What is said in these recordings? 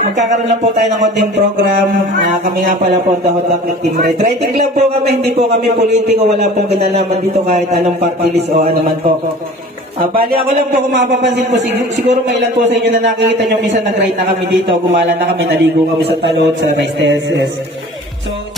Magkakaroon lang po tayo ng konting program. Kami nga pala po ang The Hot Topic Team Red. Writing lang po kami, hindi po kami politiko, wala pong kinalaman dito kahit anong party list o ano man po. Bali ako lang po kung mapapansin po, siguro may ilan po sa inyo na nakikita nyo, minsan nag-ride na kami dito, gumala na kami, naligo kami sa talot, sa Rice TSS. So,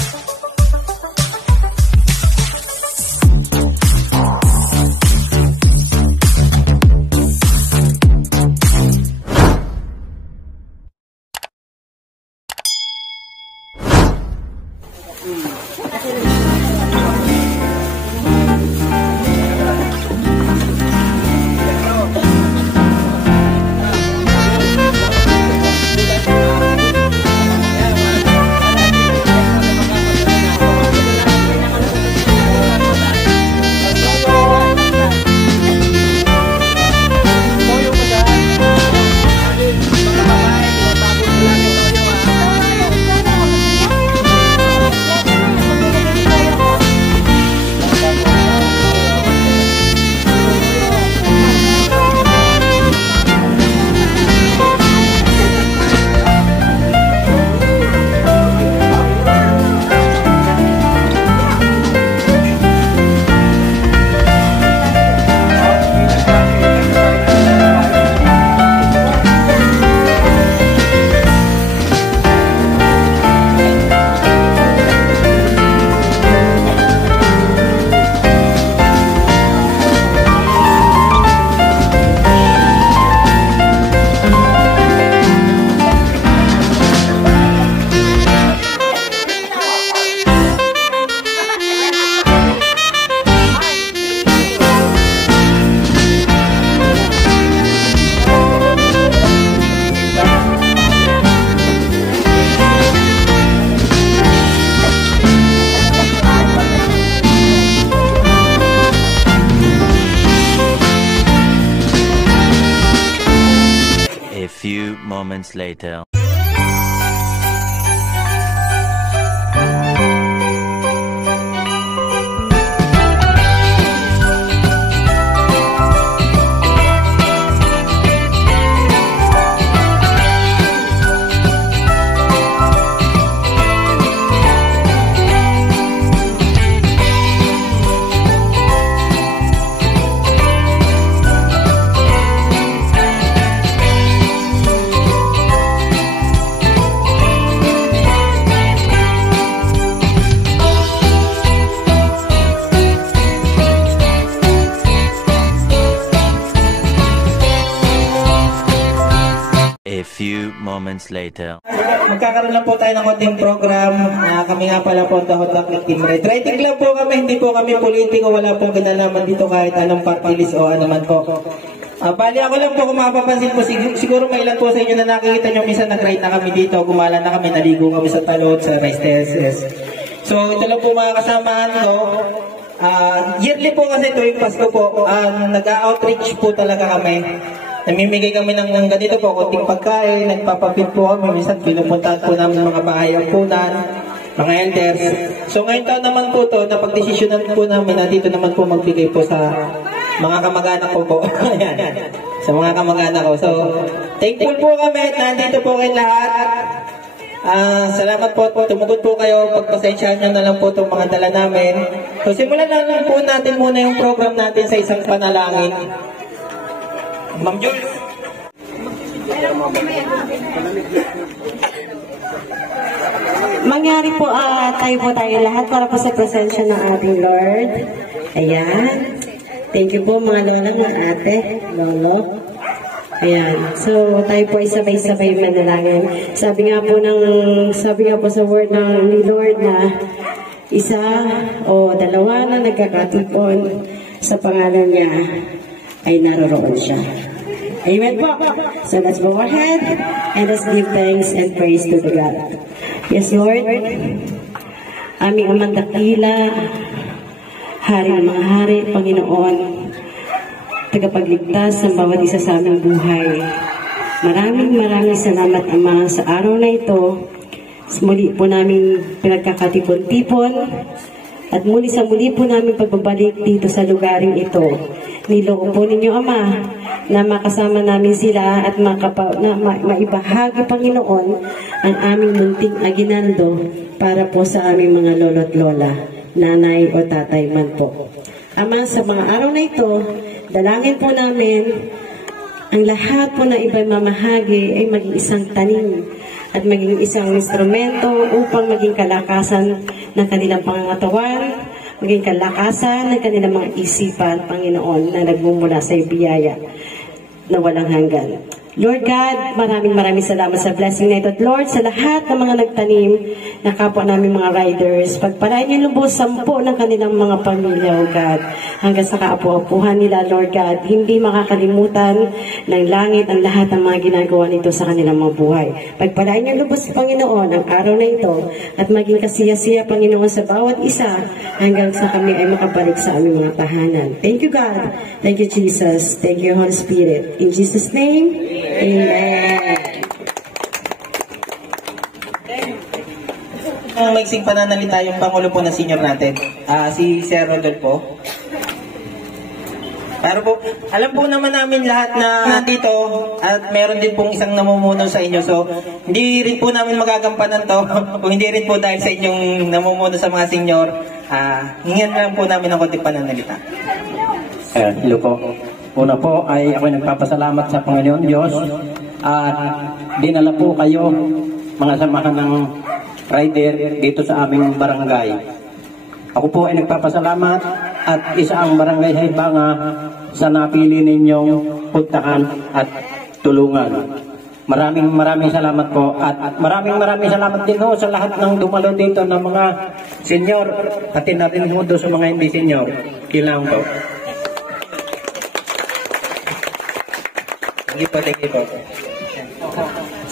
A few moments later. A few moments later. Magkakaroon lang po tayo ng konting program. Kami nga pala po ang The Hot Topic Team Red. Writing lang po kami, hindi po kami politiko, wala pong kinalaman dito kahit anong party list o ano man po. Bali ako lang po kung mapapansin po, siguro may ilan po sa inyo na nakikita nyo, minsan nag-ride na kami dito, gumala na kami, naligo kami sa talot, sa Rice TSS. So ito lang po mga kasamahan ko. Yearly po kasi tuwing Pasko po, nag-outreach po talaga kami. Namimigay kami ng ganito po, konting pagkain, nagpapapit po kami, minsan pinupuntahan po namin mga bahay ampunan, mga elders. So ngayon taon naman po to, napag-desisyonan po namin na dito naman po magbigay po sa mga kamag-anak ko po. Ayan, sa mga kamag-anak ko. So, thankful po kami, nandito po kayo lahat. Salamat po, tumugod po kayo, pagpasensyahan nyo na lang po itong mga dala namin. So simulan na lang po natin muna yung program natin sa isang panalangin. Ma'am Jules. Mangyari po, tayo lahat para po sa presensya ng ating Lord. Ayan. Thank you po mga lola, mga ate, lolo. Ayan. So, tayo po ay sabay-sabay manalangin. Sabi nga po sa word ng ni Lord na isa o dalawa na nagkakatipon sa pangalan niya ay naroroon siya. Amen po. So let's go ahead and let's give thanks and praise to the God. Yes, Lord. Aming Amang Dakila, Hari ng mga hari, Panginoon, tagapagligtas ng bawat isa sa aming buhay. Maraming salamat, Ama, sa araw na ito. Muli po namin pinagkakatipon-tipon At muli sa muli po namin pagbabalik dito sa lugaring ito. Niloko po ninyo, Ama, na makasama namin sila at maibahagi, Panginoon, ang aming munting aginaldo para po sa aming mga lolo't lola, nanay o tatay man po. Ama, sa mga araw na ito, dalangin po namin ang lahat po na iba'y mamahagi ay maging isang tanim at maging isang instrumento upang maging kalakasan ng kanilang pangangatawan, maging kalakasan ng kanilang mga isipan, Panginoon, na nagmumula sa biyaya na walang hanggan. Lord God, maraming salamat sa blessing na ito. At Lord, sa lahat ng mga nagtanim na kapwa namin mga riders, pagpalain niyo lubos 10 ng kanilang mga pamilya, O God, hanggang sa kaapu-apuhan nila, Lord God, hindi makakalimutan ng langit ang lahat ng mga ginagawa nito sa kanilang mga buhay. Pagpalain niyo lubos, Panginoon, ang araw na ito at maging kasiyasiya, Panginoon, sa bawat isa hanggang sa kami ay makabalik sa aming mga tahanan. Thank you, God. Thank you, Jesus. Thank you, Holy Spirit. In Jesus' name, Amen. Ang maiksing pananalita yung Pangulo po na senior natin, si Sir Rodolfo. Pero po, alam po naman namin lahat na dito at meron din pong isang namumuno sa inyo. So, hindi rin po namin magagampanan to kung hindi rin po dahil sa inyong namumuno sa mga senior. Hingan lang po namin ng konting pananalita. Hello po. Una po ay ako nagpapasalamat sa Panginoon Diyos at dinala po kayo mga samahan ng rider dito sa aming barangay. Ako po ay nagpapasalamat at isa ang barangay Haibanga sa napili ninyong puntahan at tulungan. Maraming salamat po at maraming salamat din po sa lahat ng dumalo dito ng mga senior pati na rin po sa mga hindi senior. Kailangan po. Thank you po.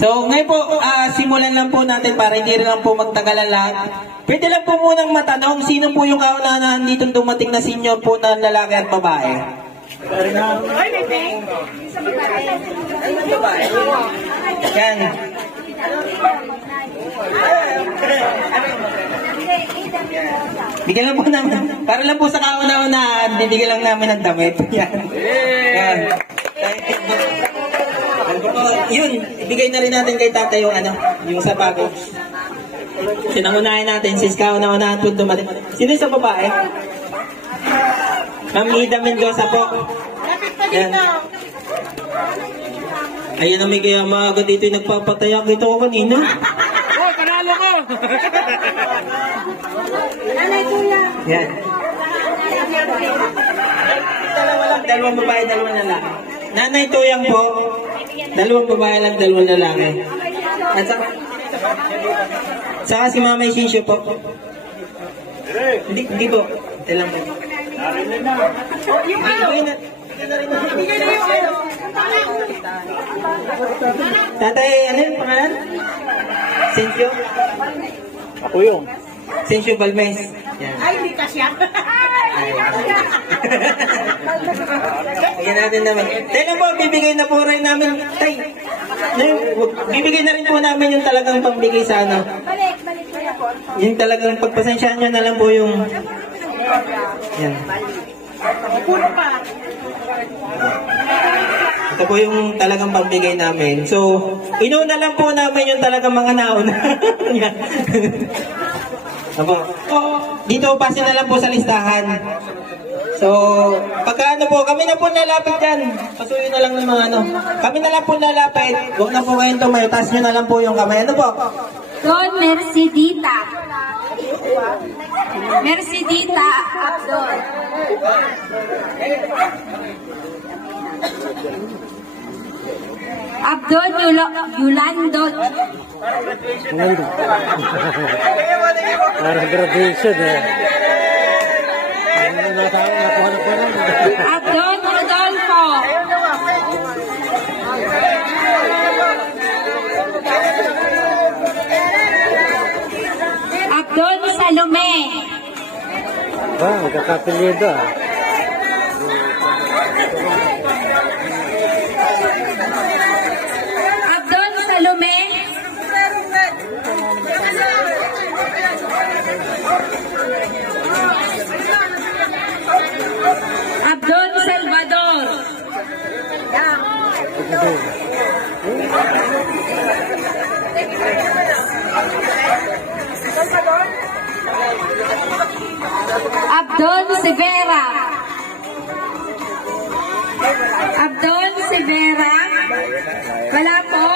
So, ngayon po, simulan lang po natin para hindi rin lang po magtagalan lahat. Pwede lang po munang matanong, sino po yung kaunahan dito dumating na senior po na lalaki at babae? Yan. Bigyan lang po namin, para lang po sa kauna-unahan, bibigyan lang namin ng damit. Yan. Yan. Yun, ibigay na rin natin kay tata yung yung sa baggage. Sinangunahin natin, since kauna-unahan po dumating. Sino yung sa babae? Ma'am Ida Mendoza po. Yan. Ayun ang may kaya maaga dito yung nagpapatayak dito ko kanina. Oh, panalo ko! Yan. Dalawang babae, dalawang lalaki. Nanay Tuyang po, dalawang babae lang, dalawang lalaki. At saka si Mamay Shinsho po. Hindi po. Ito lang po. Tatay, ano yung pangalan? Shinsho? Ako yung. Shinsho Balmes. Yan. Ay, hindi ka siya. Bigyan natin naman. Tayo po, bibigay na po rin namin. Tay, bibigay na rin po namin yung talagang pambigay sa Balik po. Yung talagang pagpasensyahan nyo na lang po yung... Yan. Puno pa. Ito po yung talagang pambigay namin. So, inuna lang po namin yung talagang mga nauna. Yan. Apo. Dito, pasin na lang po sa listahan. So, pagka po, kami na po nalapit dyan. Pasuyo na lang ng mga Kami na lang po nalapit. Huwag na po kayong tumayo. Taas nyo na lang po yung kamay. Ano po? Don Mercedita. Mercedita Abdon. Abdon Yulando. Parang graduation Abdon Rodolfo. Abdon Salome. Magkakapilido Abdon Salome. Severa. Abdon Severa. Wala po.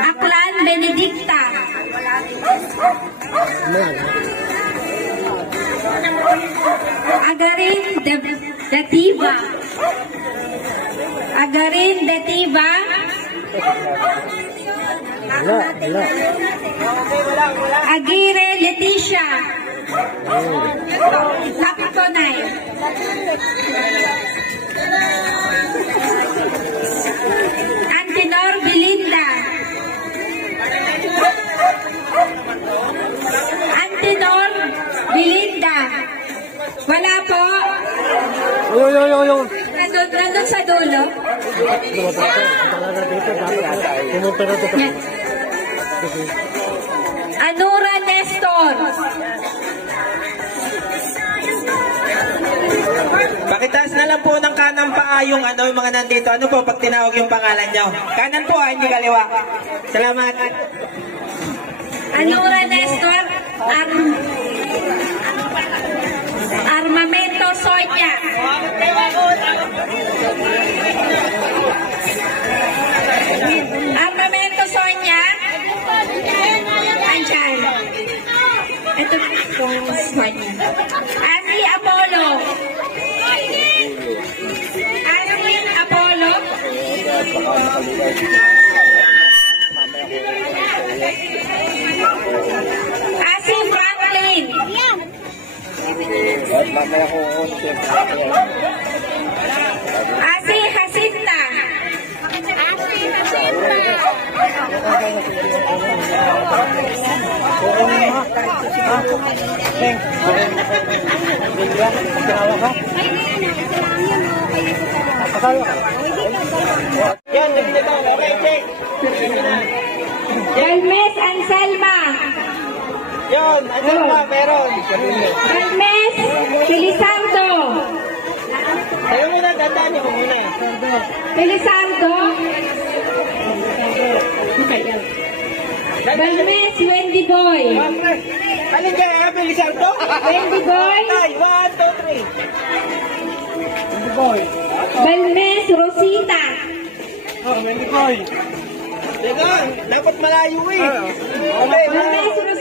Aklan Benedicta. Agarin Dativa. Agarin Dativa. Agire Leticia. Lapiconay. Antinor Belinda. Antinor Belinda. Wala po. Nandun sa dulo. Yan. Anura Nestor. Pakitaas na lang po ng kanang paa yung yung mga nandito. Ano po pag tinawag yung pangalan nyo? Kanan po, hindi kaliwa. Salamat. Anura Nestor. Armamento Sonia. Armamento Sonia. Andyan. Ito pong Sonia. Ashley Apollo. Ashley Apollo. Ashley Franklin. Ashley Jacinta. Yan, dito. Okay, check. Galmes Anselma. Yun, ano ba? Meron. Galmes Felisanto. Ayaw mo na, dandaan niyo muna. Felisanto. Galmes Wendigoy. Alin ka nga, Belisardo? Wendigoy. 1, 2, 3. Galmes Rosita. Teka, dapat malayo eh. Okay, Galmes